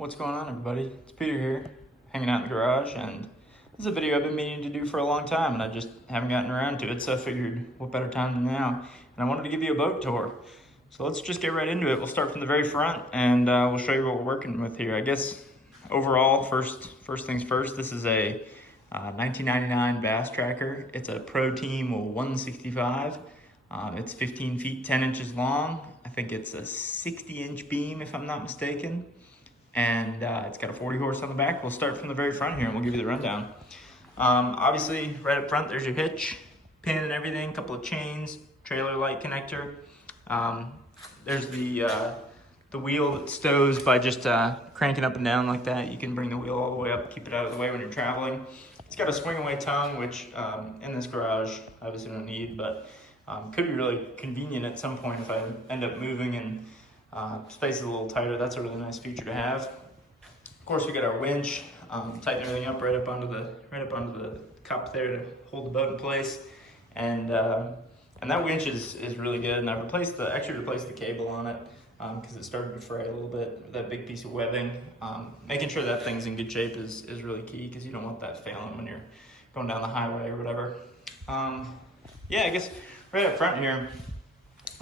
What's going on, everybody? It's Peter here, hanging out in the garage, and this is a video I've been meaning to do for a long time, and I just haven't gotten around to it, so I figured what better time than now, and I wanted to give you a boat tour. So let's just get right into it. We'll start from the very front, and we'll show you what we're working with here. I guess overall, first things first, this is a 1999 Bass Tracker. It's a Pro Team 165. It's 15 feet 10 inches long. I think it's a 60-inch beam, if I'm not mistaken. And it's got a 40 horse on the back. We'll start from the very front here and we'll give you the rundown. Obviously, right up front, there's your hitch, pin and everything, couple of chains, trailer light connector. There's the wheel that stows by just cranking up and down like that. You can bring the wheel all the way up, keep it out of the way when you're traveling. It's got a swing away tongue, which in this garage, obviously don't need, but could be really convenient at some point if I end up moving and space is a little tighter. That's a really nice feature to have. Of course, we got our winch, tighten everything up right up onto the cup there to hold the boat in place, and that winch is really good. And I actually replaced the cable on it because it started to fray a little bit with that big piece of webbing. Making sure that thing's in good shape is really key because you don't want that failing when you're going down the highway or whatever. Yeah, I guess right up front here,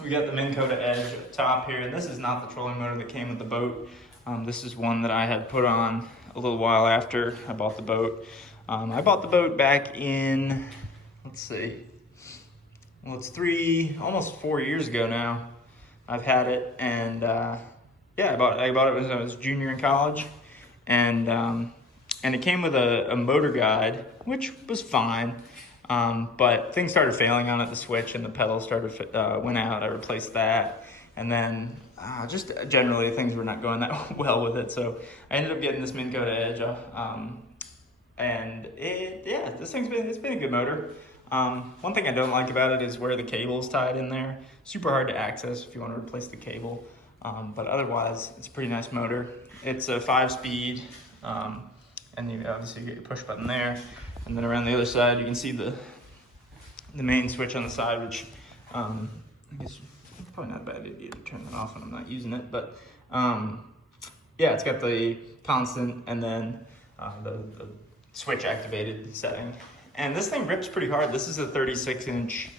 we got the Minn Kota edge at the top here, and this is not the trolling motor that came with the boat. This is one that I had put on a little while after I bought the boat. I bought the boat back in, let's see, well, it's almost 4 years ago now. I've had it, and yeah, I bought it when I was a junior in college, and it came with a motor guide, which was fine. But things started failing on it, the switch and the pedal went out. I replaced that. And then just generally things were not going that well with it. So I ended up getting this Minn Kota Edge. And it's been a good motor. One thing I don't like about it is where the cable is tied in there. Super hard to access if you want to replace the cable. But otherwise, it's a pretty nice motor. It's a 5-speed, and you obviously get your push button there. And then around the other side, you can see the main switch on the side, which I guess it's probably not a bad idea to turn that off when I'm not using it. But yeah, it's got the constant and then the switch activated setting. And this thing rips pretty hard. This is a 36-inch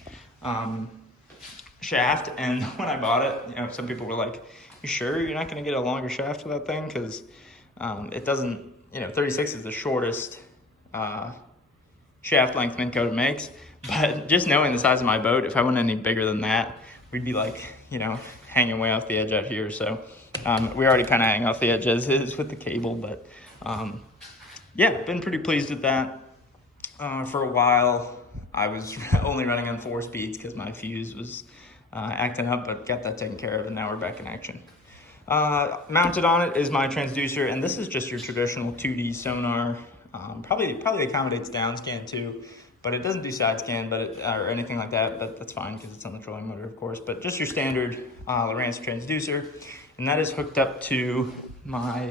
shaft. And when I bought it, some people were like, "You sure you're not going to get a longer shaft with that thing?" Because it doesn't, 36 is the shortest shaft length Minn Kota makes, but just knowing the size of my boat, if I went any bigger than that, we'd be like, hanging way off the edge out here. So we already kind of hang off the edge as is with the cable, but yeah, been pretty pleased with that. For a while, I was only running on 4 speeds because my fuse was acting up, but got that taken care of, and now we're back in action. Mounted on it is my transducer, and this is just your traditional 2D sonar. Probably accommodates down scan too, but it doesn't do side scan or anything like that, but that's fine because it's on the trolling motor, of course. But just your standard Lowrance transducer, and that is hooked up to my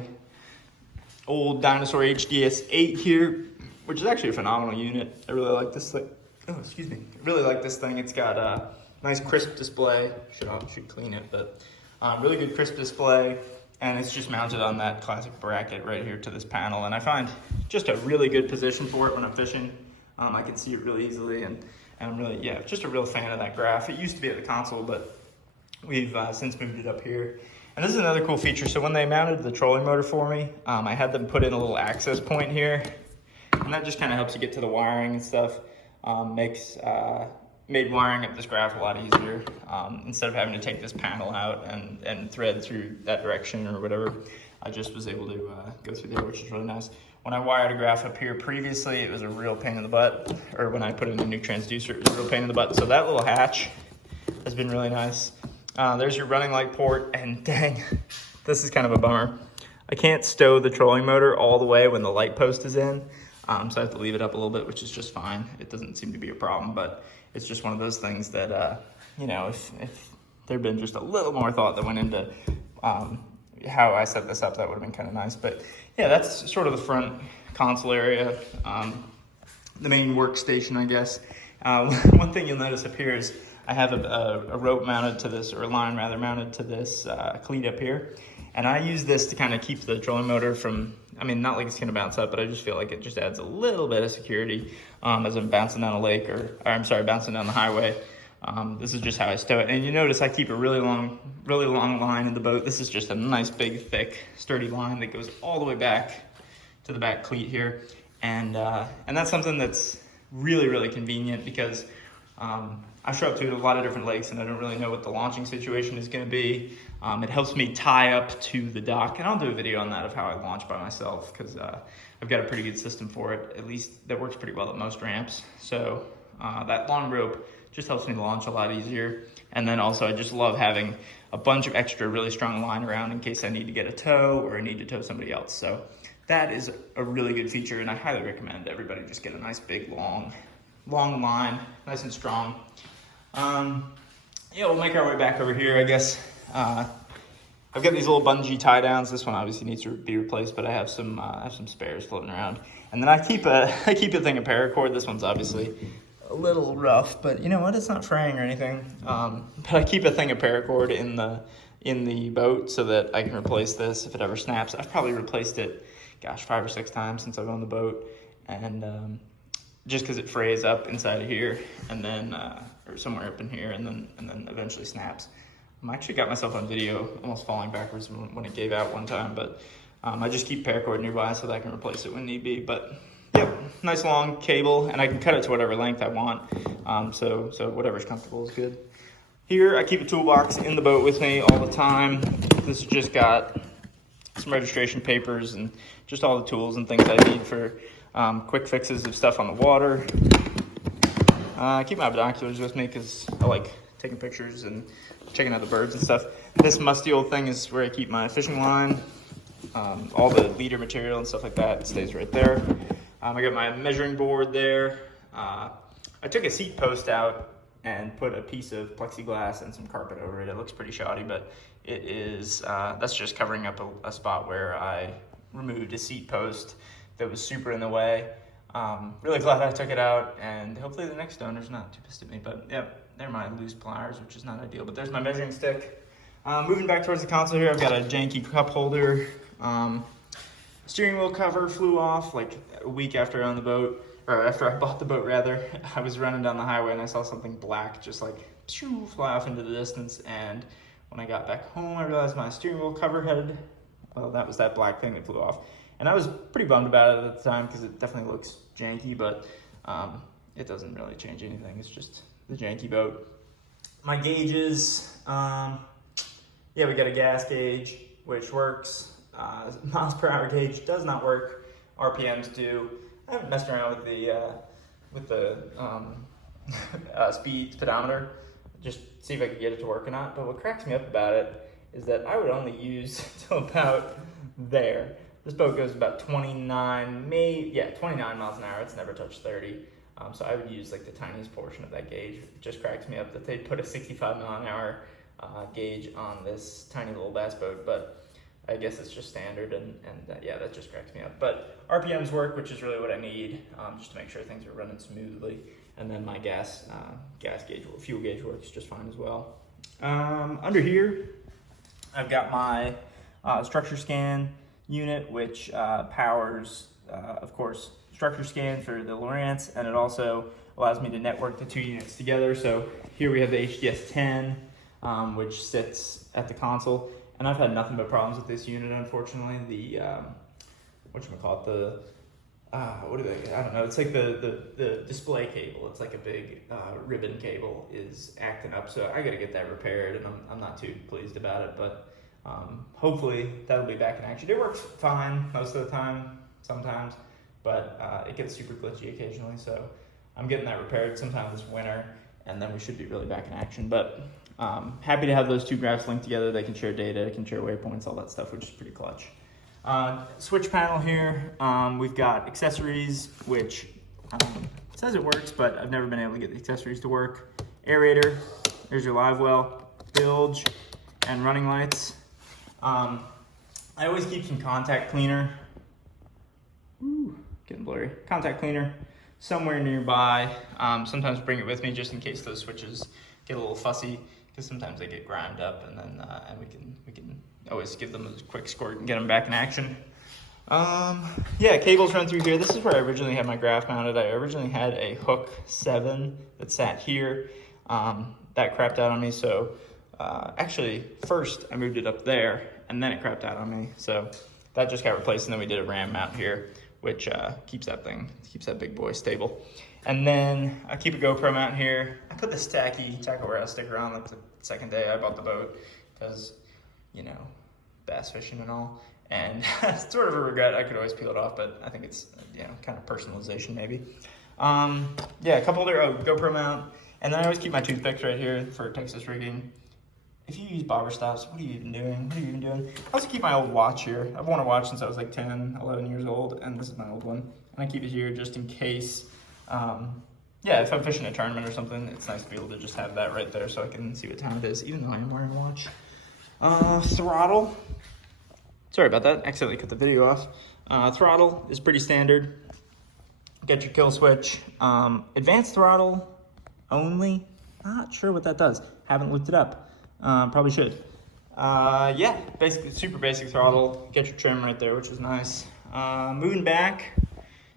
old Dinosaur HDS8 here, which is actually a phenomenal unit. I really like this thing. Oh, excuse me. I really like this thing. It's got a nice crisp display. Should clean it, but really good crisp display. And it's just mounted on that classic bracket right here to this panel. And I find just a really good position for it when I'm fishing. I can see it really easily, and I'm really, just a real fan of that graph. It used to be at the console, but we've since moved it up here. And this is another cool feature. So when they mounted the trolling motor for me, I had them put in a little access point here. And that just kind of helps you get to the wiring and stuff. Made wiring up this graph a lot easier. Instead of having to take this panel out and thread through that direction or whatever, I just was able to go through there, which is really nice. When I wired a graph up here previously, it was a real pain in the butt, or when I put in a new transducer, it was a real pain in the butt. So that little hatch has been really nice. There's your running light port, and dang, this is kind of a bummer. I can't stow the trolling motor all the way when the light post is in, so I have to leave it up a little bit, which is just fine. It doesn't seem to be a problem, but it's just one of those things that, if there'd been just a little more thought that went into how I set this up, that would have been kind of nice. But yeah, that's sort of the front console area, the main workstation, I guess. One thing you'll notice up here is I have a rope mounted to this, or a line rather mounted to this cleat up here. And I use this to kind of keep the trolling motor from, I mean, not like it's gonna bounce up, but I just feel like it just adds a little bit of security as I'm bouncing down a lake, or I'm sorry, bouncing down the highway. This is just how I stow it. And you notice I keep a really long line in the boat. This is just a nice, big, thick, sturdy line that goes all the way back to the back cleat here. And that's something that's really, really convenient because I show up to a lot of different lakes and I don't really know what the launching situation is gonna be. It helps me tie up to the dock, and I'll do a video on that of how I launch by myself because I've got a pretty good system for it. At least that works pretty well at most ramps. So that long rope just helps me launch a lot easier. And then also I just love having a bunch of extra really strong line around in case I need to get a tow or I need to tow somebody else. So that is a really good feature, and I highly recommend everybody just get a nice big long line, nice and strong. Yeah, we'll make our way back over here, I guess. I've got these little bungee tie downs. This one obviously needs to be replaced, but I have some spares floating around. And then I keep a thing of paracord. This one's obviously a little rough, but you know what? It's not fraying or anything. But I keep a thing of paracord in the boat so that I can replace this if it ever snaps. I've probably replaced it, gosh, 5 or 6 times since I've owned the boat, and just because it frays up inside of here and then or somewhere up in here and then eventually snaps. I actually got myself on video almost falling backwards when it gave out one time, but I just keep paracord nearby so that I can replace it when need be. But yep, nice long cable, and I can cut it to whatever length I want, so whatever's comfortable is good. Here I keep a toolbox in the boat with me all the time. This has just got some registration papers and just all the tools and things I need for quick fixes of stuff on the water. I keep my binoculars with me because I like taking pictures and checking out the birds and stuff. This musty old thing is where I keep my fishing line. All the leader material and stuff like that stays right there. I got my measuring board there. I took a seat post out and put a piece of plexiglass and some carpet over it. It looks pretty shoddy, but it is, that's just covering up a spot where I removed a seat post that was super in the way. Really glad I took it out, and hopefully the next owner's not too pissed at me, but yeah, they're my loose pliers, which is not ideal, but there's my measuring stick. Moving back towards the console here, I've got a janky cup holder. Steering wheel cover flew off like a week after I owned the boat, or after I bought the boat rather. I was running down the highway and I saw something black just like pshoo, fly off into the distance, and when I got back home I realized my steering wheel cover had, well, that was that black thing that flew off. And I was pretty bummed about it at the time because it definitely looks janky, but it doesn't really change anything. It's just the janky boat. My gauges, yeah, we got a gas gauge, which works. Miles per hour gauge does not work. RPMs do. I haven't messed around with the speedometer, just see if I can get it to work or not. But what cracks me up about it is that I would only use till about there. This boat goes about 29 miles an hour. It's never touched 30. So I would use like the tiniest portion of that gauge. It just cracks me up that they put a 65 mile an hour gauge on this tiny little bass boat, but I guess it's just standard, and yeah, that just cracks me up. But RPMs work, which is really what I need, just to make sure things are running smoothly. And then my gas gauge, fuel gauge works just fine as well. Under here, I've got my structure scan unit, which powers, of course, structure scan for the Lowrance, and it also allows me to network the two units together. So here we have the HDS-10, which sits at the console, and I've had nothing but problems with this unit, unfortunately. The I don't know, it's like the display cable. It's like a big ribbon cable is acting up, so I gotta get that repaired, and I'm not too pleased about it, but hopefully that'll be back in action. It works fine most of the time, sometimes, but it gets super glitchy occasionally, so I'm getting that repaired sometime this winter, and then we should be really back in action. But happy to have those two graphs linked together. They can share data, they can share waypoints, all that stuff, which is pretty clutch. Switch panel here, we've got accessories, which says it works, but I've never been able to get the accessories to work. Aerator, there's your live well, bilge, and running lights. I always keep some contact cleaner, getting blurry, contact cleaner somewhere nearby. Sometimes bring it with me just in case those switches get a little fussy. because sometimes they get grimed up, and then and we can always give them a quick squirt and get them back in action. Yeah, cables run through here. This is where I originally had my graph mounted. I originally had a hook 7 that sat here. That crapped out on me, so actually first I moved it up there, and then it crapped out on me. So that just got replaced, and then we did a ram mount here, which keeps that big boy stable. And then I keep a GoPro mount here. I put this tackle warehouse sticker on like the second day I bought the boat, because, you know, bass fishing and all. And it's sort of a regret. I could always peel it off, but I think it's, you know, kind of personalization maybe. Yeah, a couple other GoPro mount. And then I always keep my toothpicks right here for Texas rigging. If you use bobber stops, what are you even doing? I also keep my old watch here. I've worn a watch since I was like 10, 11 years old, and this is my old one. And I keep it here just in case, yeah, if I'm fishing a tournament or something, it's nice to be able to just have that right there so I can see what time it is, even though I am wearing a watch. Throttle. Sorry about that, accidentally cut the video off. Throttle is pretty standard. Get your kill switch. Advanced throttle only. Not sure what that does. Haven't looked it up. Probably should. Yeah, basically super basic throttle. Get your trim right there, which is nice. Moving back.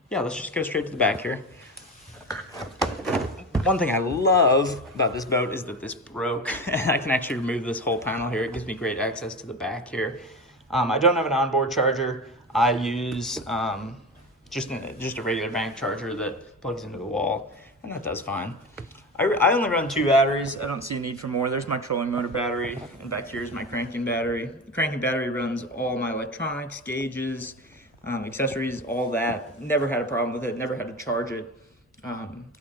Yeah, let's just go straight to the back here. One thing I love about this boat is that this broke. I can actually remove this whole panel here. It gives me great access to the back here. I don't have an onboard charger. I use just a regular bank charger that plugs into the wall, and that does fine. I only run 2 batteries. I don't see a need for more. There's my trolling motor battery, and back here is my cranking battery. The cranking battery runs all my electronics, gauges, accessories, all that. Never had a problem with it, never had to charge it.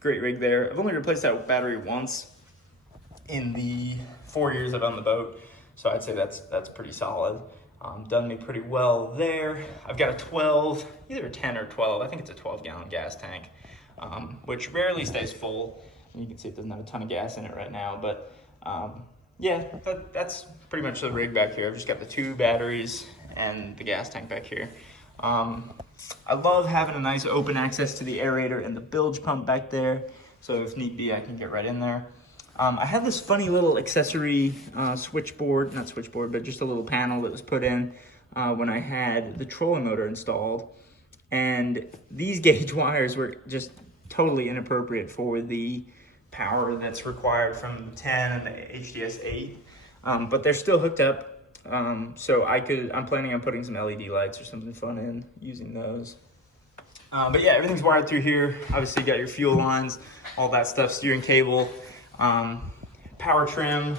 Great rig there. I've only replaced that battery once in the 4 years I've owned the boat, so I'd say that's pretty solid. Done me pretty well there. I've got a 12, either a 10 or 12, I think it's a 12-gallon gas tank, which rarely stays full. You can see it doesn't have a ton of gas in it right now, but yeah, that's pretty much the rig back here. I've just got the 2 batteries and the gas tank back here. I love having a nice open access to the aerator and the bilge pump back there, so if need be, I can get right in there. I had this funny little accessory switchboard, not switchboard, but just a little panel that was put in when I had the trolling motor installed. And these gauge wires were just totally inappropriate for the power that's required from the 10 and the HDS 8. But they're still hooked up, so I'm planning on putting some LED lights or something fun in using those. But yeah, everything's wired through here. Obviously you got your fuel lines, all that stuff, steering cable. Power trim,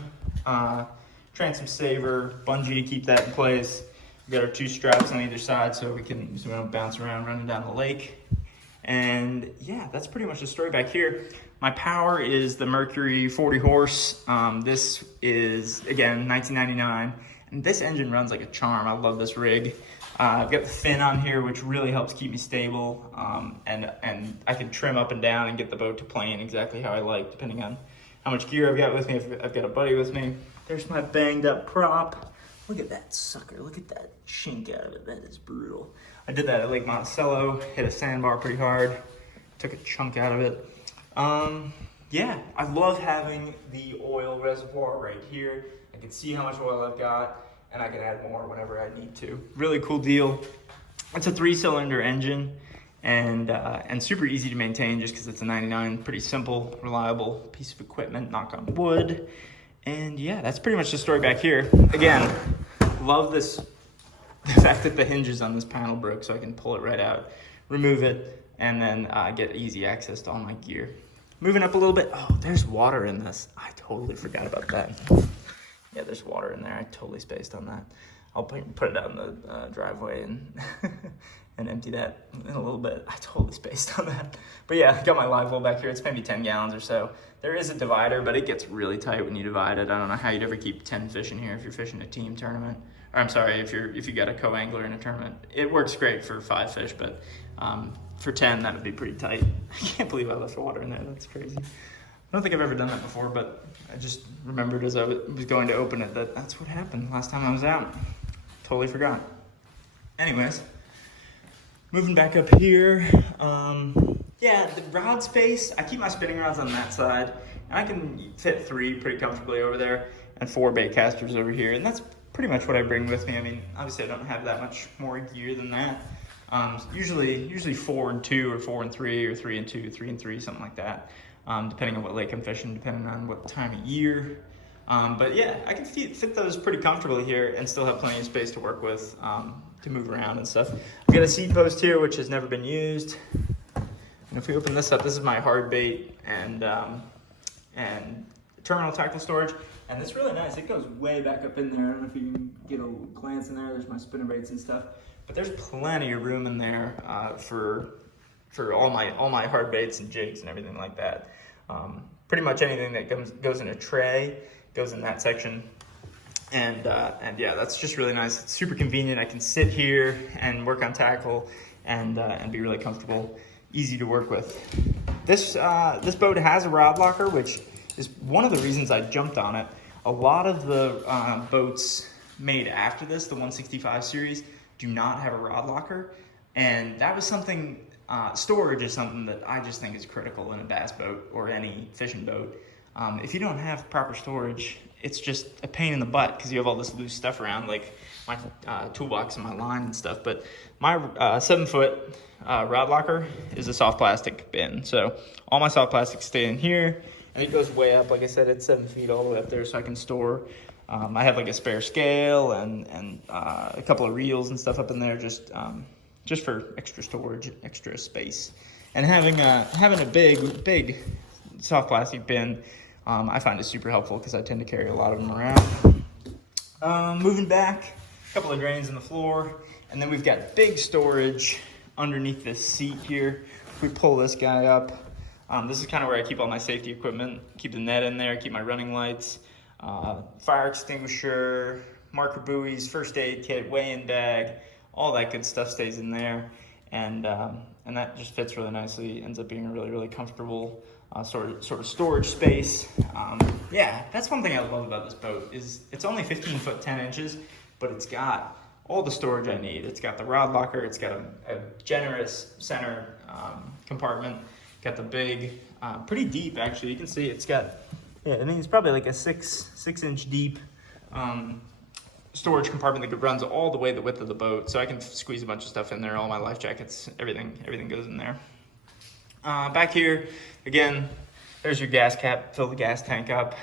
transom saver, bungee to keep that in place. We've got our 2 straps on either side so we don't bounce around running down the lake. And yeah, that's pretty much the story back here. My power is the Mercury 40 horse. This is, again, 1999. And this engine runs like a charm. I love this rig. I've got the fin on here, which really helps keep me stable. And I can trim up and down and get the boat to plane exactly how I like, depending on how much gear I've got with me. If I've got a buddy with me. There's my banged up prop. Look at that sucker. Look at that chink out of it. That is brutal. I did that at Lake Monticello. Hit a sandbar pretty hard. Took a chunk out of it. Yeah, I love having the oil reservoir right here. I can see how much oil I've got, and I can add more whenever I need to. Really cool deal. It's a 3-cylinder engine. And super easy to maintain just because it's a 99, pretty simple, reliable piece of equipment, knock on wood. And yeah, that's pretty much the story back here. Again, love the fact that the hinges on this panel broke so I can pull it right out, remove it, and then get easy access to all my gear. Moving up a little bit, oh, there's water in this. I totally forgot about that. Yeah, there's water in there, I totally spaced on that. I'll put it out in the driveway and and empty that in a little bit. I totally spaced on that. But yeah, I got my live well back here. It's maybe 10 gallons or so. There is a divider, but it gets really tight when you divide it. I don't know how you'd ever keep 10 fish in here if you're fishing a team tournament. Or I'm sorry, if you got a co-angler in a tournament. It works great for 5 fish, but for 10, that would be pretty tight. I can't believe I left water in there. That's crazy. I don't think I've ever done that before, but I just remembered as I was going to open it that that's what happened last time I was out. Totally forgot. Anyways, moving back up here, Yeah, the rod space, I keep my spinning rods on that side, and I can fit 3 pretty comfortably over there, and 4 bait casters over here, and that's pretty much what I bring with me. I mean, obviously I don't have that much more gear than that. Usually 4 and 2, or 4 and 3, or 3 and 2, 3 and 3, something like that, depending on what lake I'm fishing, depending on what time of year. But yeah, I can fit those pretty comfortably here and still have plenty of space to work with, to move around and stuff. I've got a seed post here, which has never been used. And if we open this up, this is my hard bait and terminal tackle storage. And it's really nice. It goes way back up in there. I don't know if you can get a glance in there. There's my spinner baits and stuff. But there's plenty of room in there for all my hard baits and jigs and everything like that. Pretty much anything that goes in a tray goes in that section. And yeah, that's just really nice. It's super convenient. I can sit here and work on tackle and be really comfortable. Easy to work with. This boat has a rod locker, which is one of the reasons I jumped on it. A lot of the boats made after this, the 165 series, do not have a rod locker, and that was something. Storage is something that I just think is critical in a bass boat or any fishing boat. If you don't have proper storage, it's just a pain in the butt because you have all this loose stuff around, like my toolbox and my line and stuff. But my 7-foot rod locker is a soft plastic bin. So all my soft plastics stay in here, and it goes way up. Like I said, it's 7 feet all the way up there, so I can store. I have like a spare scale and a couple of reels and stuff up in there, just for extra storage, extra space. And having a big soft plastic bin, I find it super helpful because I tend to carry a lot of them around. Moving back, a couple of drains in the floor, and then we've got big storage underneath this seat here. If we pull this guy up, this is kind of where I keep all my safety equipment, keep the net in there, keep my running lights, fire extinguisher, marker buoys, first aid kit, weigh-in bag, all that good stuff stays in there, and that just fits really nicely. Ends up being a really comfortable sort of storage space. Yeah, that's one thing I love about this boat is it's only 15 foot 10 inches, but it's got all the storage I need. It's got the rod locker. It's got a generous center compartment. Got the big, pretty deep actually. You can see it's got, yeah, I mean it's probably like a 6-inch deep storage compartment that runs all the way the width of the boat, so I can squeeze a bunch of stuff in there. All my life jackets, everything goes in there. Back here, again, there's your gas cap. Fill the gas tank up,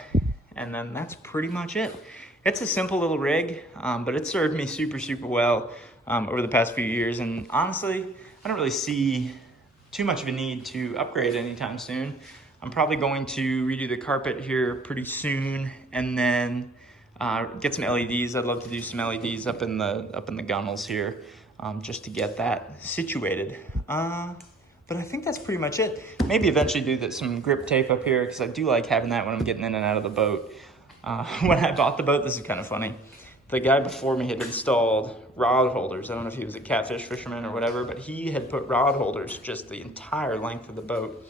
and then that's pretty much it. It's a simple little rig, but it served me super well over the past few years, and honestly, I don't really see too much of a need to upgrade anytime soon. I'm probably going to redo the carpet here pretty soon, and then get some LEDs. I'd love to do some LEDs up in the gunnels here, just to get that situated. But I think that's pretty much it. Maybe eventually do some grip tape up here because I do like having that when I'm getting in and out of the boat. When I bought the boat, this is kind of funny. The guy before me had installed rod holders. I don't know if he was a catfish fisherman or whatever, but he had put rod holders just the entire length of the boat.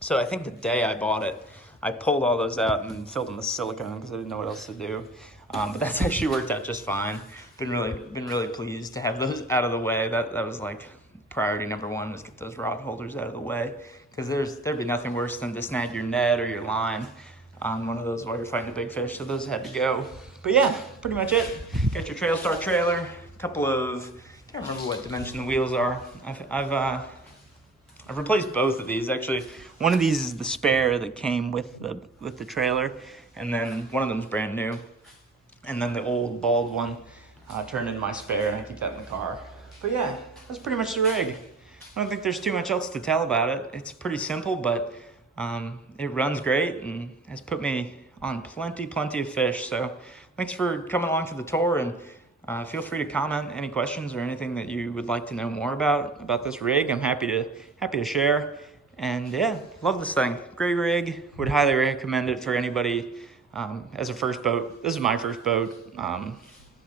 So I think the day I bought it, I pulled all those out and then filled them with silicone because I didn't know what else to do. But that's actually worked out just fine. Been really pleased to have those out of the way. That was like priority number one, was get those rod holders out of the way, because there'd be nothing worse than to snag your net or your line on one of those while you're fighting a big fish. So those had to go. But yeah, pretty much it. Got your Trail Star trailer, a couple of, I can't remember what dimension the wheels are. I've replaced both of these actually. One of these is the spare that came with the trailer, and then one of them's brand new. And then the old bald one turned into my spare, and I keep that in the car. But yeah, that's pretty much the rig. I don't think there's too much else to tell about it. It's pretty simple, but it runs great and has put me on plenty of fish. So thanks for coming along for the tour, and feel free to comment any questions or anything that you would like to know more about this rig. I'm happy to share. And yeah, love this thing. Great rig. Would highly recommend it for anybody as a first boat. This is my first boat.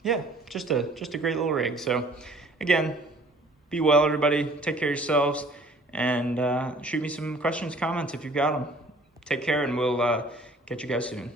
Yeah, just a great little rig. So again, be well, everybody. Take care of yourselves, and shoot me some questions, comments if you've got them. Take care, and we'll catch you guys soon.